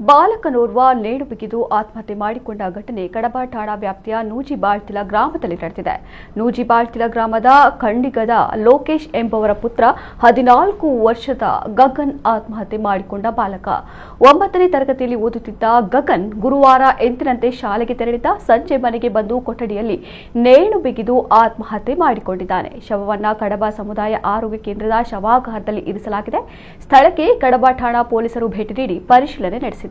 ಬಾಲಕನೋರ್ವ ನೇಣು ಬಿಗಿದು ಆತ್ಮಹತ್ಯೆ ಮಾಡಿಕೊಂಡ ಘಟನೆ ಕಡಬ ಠಾಣಾ ವ್ಯಾಪ್ತಿಯ ನೂಜಿಬಾಳ್ತಿಲ ಗ್ರಾಮದಲ್ಲಿ ನಡೆದಿದೆ. ನೂಜಿಬಾಳ್ತಿಲ ಗ್ರಾಮದ ಖಂಡಿಗದ ಲೋಕೇಶ್ ಎಂಬವರ ಪುತ್ರ 14 ವರ್ಷದ ಗಗನ್ ಆತ್ಮಹತ್ಯೆ ಮಾಡಿಕೊಂಡ ಬಾಲಕ. 9ನೇ ತರಗತಿಯಲ್ಲಿ ಓದುತ್ತಿದ್ದ ಗಗನ್ ಗುರುವಾರ ಎಂದಿನಂತೆ ಶಾಲೆಗೆ ತೆರಳಿದ. ಸಂಜೆ ಮನೆಗೆ ಬಂದು ಕೊಠಡಿಯಲ್ಲಿ ನೇಣು ಬಿಗಿದು ಆತ್ಮಹತ್ಯೆ ಮಾಡಿಕೊಂಡಿದ್ದಾನೆ. ಶವವನ್ನ ಕಡಬ ಸಮುದಾಯ ಆರೋಗ್ಯ ಕೇಂದ್ರದ ಶವಾಗಾರದಲ್ಲಿ ಇರಿಸಲಾಗಿದೆ. ಸ್ಥಳಕ್ಕೆ ಕಡಬ ಠಾಣಾ ಪೊಲೀಸರು ಭೇಟಿ ನೀಡಿ ಪರಿಶೀಲನೆ ನಡೆಸಿದ್ದಾರೆ.